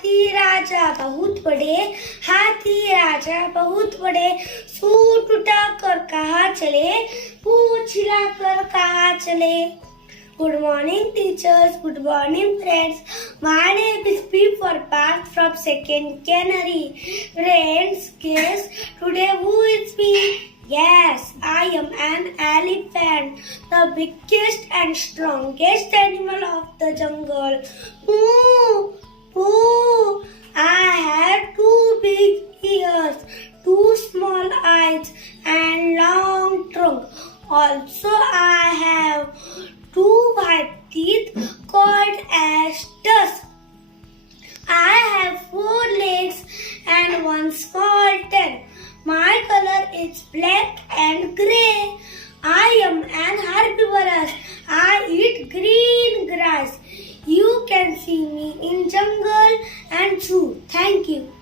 हाथी राजा बहुत बड़े, हाथी राजा बहुत बड़े, सूट उठाकर कहाँ चले, पूंछ हिलाकर कहाँ चले. Good morning teachers, good morning friends. My name is P for Parth from second Canary. Friends, guess today who is me? Yes, I am an elephant, the biggest and strongest animal of the jungle. Moo, moo. I have two big ears, two small eyes, and long trunk. Also, I have two white teeth called as tusks. I have four legs and one small tail. My color is black and grey. I am an herbivorous. I eat green grass. You can see me in jungle and zoo. Thank you.